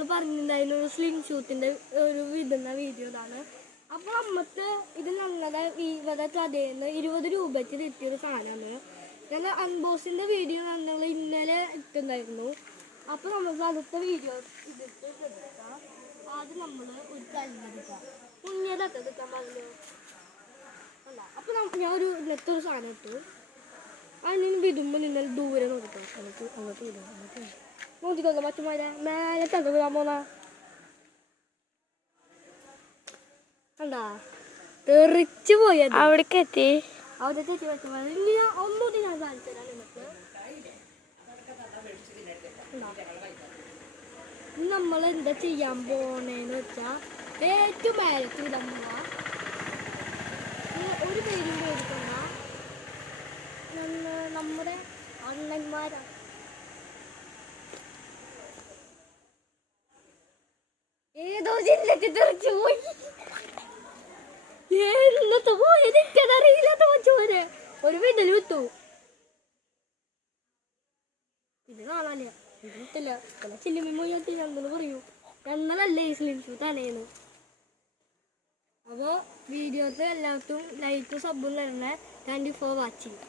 നമ്മൾ പറഞ്ഞിട്ടുണ്ടായിരുന്ന ഒരു സ്ലിം ഷൂട്ടിൻ്റെ ഒരു വിടുന്ന വീഡിയോ ഇതാണ്. അപ്പോൾ നമുക്ക് ഇത് ഞങ്ങളുടെ ഇവിടെ കടയിൽ 20 രൂപയ്ക്ക് കിട്ടിയൊരു സാധനമാണ്. ഞങ്ങൾ അൺബോക്സിൻ്റെ വീഡിയോ ഞങ്ങൾ ഇന്നലെ ഇട്ടുണ്ടായിരുന്നു. അപ്പോൾ നമുക്ക് അടുത്ത വീഡിയോ ഇതിട്ട് എടുക്കാം. ആദ്യം നമ്മൾ ഒരു കല്ലെടുക്കാം, മുന്നേതൊക്കെ എടുക്കാൻ പറഞ്ഞു അല്ല. അപ്പോൾ ഞാൻ ഒരു ഇന്നത്തെ സാധനം ഇട്ടു. അതിന് വിടുമ്പോൾ നിങ്ങൾ ദൂരെ നോക്കിട്ടോ, അങ്ങോട്ട് വിടും. നോക്കിക്കോക്കാം മറ്റുമാരെ മേലെ തകർക്കാൻ പോന്നാ കണ്ടാ തെറിച്ച് പോയത്. അവിടേക്ക് എത്തി, അവിടെ തെറ്റി പറ്റുമ്പോൾ ഇനി ഒന്നുകൂടി ഞാൻ കാണിച്ചു തരാം നിങ്ങൾക്ക്. നമ്മൾ എന്താ ചെയ്യാൻ പോണേന്ന് വെച്ചാൽ ഏറ്റവും മേലത്ത് വിടാൻ പോവാ. ഒരു പേരും പേടിക്കണ്ട, നമ്മുടെ അണ്ണന്മാരാണ്. ഏതോ ജില്ലക്ക് തെറിച്ചു പോയി. എന്നത്തെ പോയത് എനിക്കതറിയില്ലാത്ത ചോരെ ഒരു വീട്ടിൽ വിട്ടു. ഇത് കാണാനില്ല, ഇത് വിട്ടില്ല. ചില്ലുമീൻ പോയിട്ട് ഞങ്ങൾ പറയൂ ഞങ്ങളല്ലേ ഈ സ്ലിം ഷൂട്ട് അണയുന്നു. അപ്പോൾ വീഡിയോസ് എല്ലാവർക്കും ലൈക്കും സബും തരണേ. Thank you for watching.